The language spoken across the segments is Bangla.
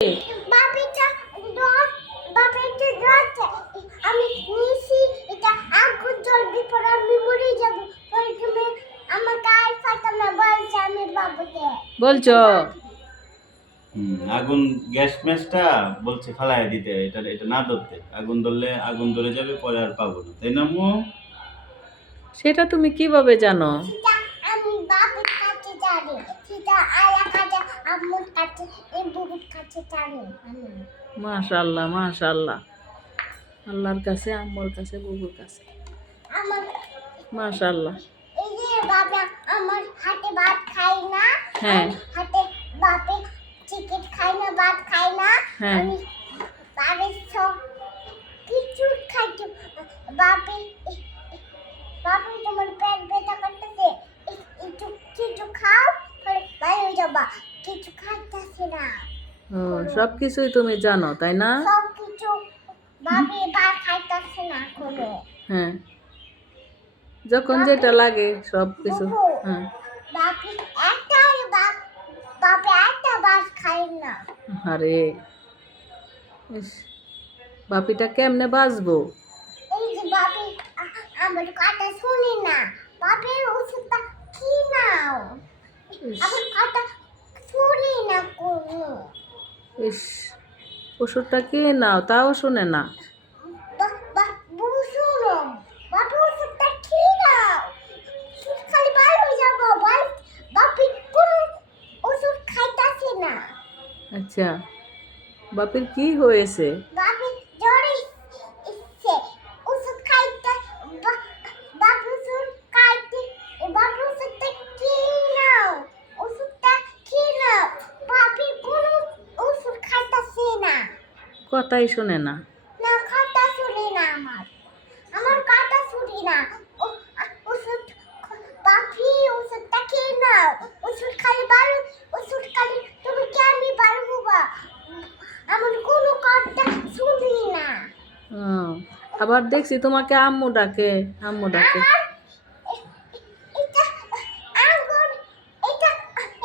বাপিটা বাপিটা ধরছে আমি নিছি এটা আগুন জ্বলবে পরে আমি মরে যাব পরে তুমি আমার গায়ে ফাটানো বলছে আমি বাবুকে বলছো আগুন গ্যাস ম্যাচটা বলছে ফালাই দিতে, এটা এটা না ধরতে। আগুন ধরলে আগুন ধরে যাবে, পরে আর পাবো না, তাই না আম্মু? সেটা তুমি কিভাবে জানো? সেটা আমি বাপের কাছে জানি, সেটা আয়া কাছে আম্মুর কাছে এই বুবুর কাছে জানি আমি। মাশাআল্লাহ মাশাআল্লাহ, আল্লাহর কাছে, আম্মুর কাছে, বুবুর কাছে। আমার মাশাআল্লাহ। এই যে বাবা আমার হাতে ভাত খাই না, হ্যাঁ হাতে বাপে চিকেন খাই না, ভাত খাই না, হ্যাঁ আমি বাপের সব কিছু খাইতে বাপে বাপে তোমার পেট ব্যথা করতেছে একটু কিছু খাও পরে বাইরে যাবা, কিছু খাইতেছে না। ও, সব কিছুই তুমি জানো তাই না? সব কিছু বাপে ভাত খাইতেছে না কোনো। হ্যাঁ, যখন যেটা লাগে সব কিছু। হ্যাঁ বাপে একটাই বাপে একটা ভাত খাই না। আরে ইস, বাপিটা কেমনে বাঁচবো? এই যে বাপে আমার কথা শুনি না, বাপের ওষুধটা কি নাও, ইস, আমার কথা শুনি না কোনো। ইস, ওষুধটা কে নাও তাও শুনে না। বুবু শুনো, বাপের ওষুধটা কি নাও, ওষুধ খালি বাইরে হয়ে যাবো, বাপে কোনো ওষুধ খাইতাছে না। আচ্ছা, বাপির কি হয়েছে? বাপে জ্বরে ইচ্ছে ওষুধ খাইতে, বাপে ওষুধ খাইতে, বাপে ওষুধটা কি নাও, ওষুধটা কি নাও, বাপে কোনো ওষুধ খাইতাছে না। কথাই শুনে না। না কথা শুনি না আমার কথা শুনি না। ওষুধ বাপি ওষুধটা খেয়ে নাও, ওষুধ খালি বারো, ওষুধ খালি তুমি কেমনি বারো হবা, আমার কোনো কথা শুনি না। ও, আবার দেখছি তোমাকে আম্মু ডাকে, আম্মু ডাকে। আমার এটা আগুন, এটা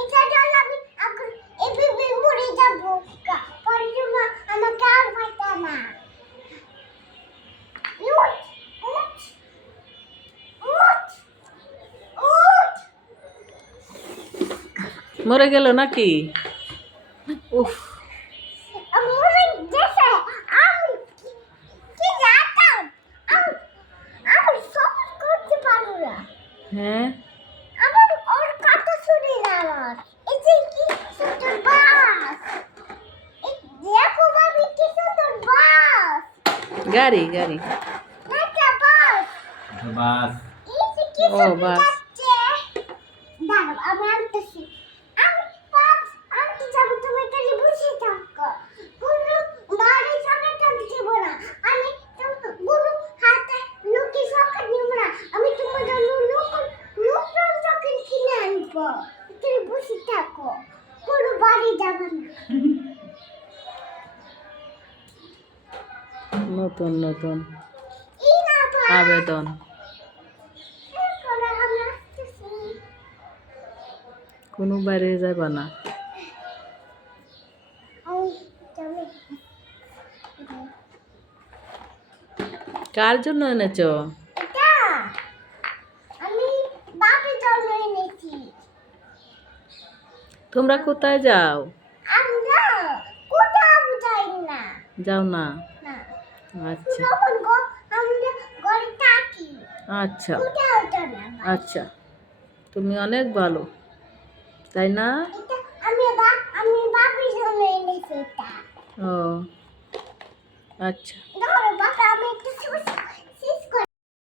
এটা জল আমি আগুন এভাবে মরে যাবো, পরে তুমি আমাকে আর পাইতা না। উঠ উঠ উঠ উঠ। মরে গেল নাকি? উফ, মরে গেছে, আমি কি জানতাম, আমি আমি সব করতে পারবো না। হ্যাঁ আমার ওর কথা শুনি না আমার। এই যে কি সুন্দর বাস, এই দেখো ভাবি কি সুন্দর বাস, গাড়ি গাড়ি। একটা বাস, বাস। এই যে কি ও, সুন্দর বাস। যাচ্ছে। দাঁড়াও আমি আনতেছি, আমি বাস আনতে যাবো, তুমি খালি বসে থাকো, কোনো বাড়ি সকাট দিব না, আমি কোনো হাতে লুকি সকাট নিব না, আমি তোমার জন্য নতুন চকেট কিনে আনবো, তুমি বসে থাকো, কোনো বাড়ি যাবে না। নতুন নতুন এই না বাস, আবেদন। এখন আমি আসতেছি। কোনো বাইরে যাবা না। ওই চলে কার জন্য এনেছো? এটা আমি বাপের জন্য এনেছি। তোমরা কোথায় যাও? আমরা কোথাও যাই না, যাও না? না আচ্ছা যখন আমরা ঘরে থাকি আচ্ছা কোথাও যাই না। আচ্ছা, তুমি অনেক ভালো তাই না? এটা আমি বাপের জন্য এনেছি এটা। ও আচ্ছা।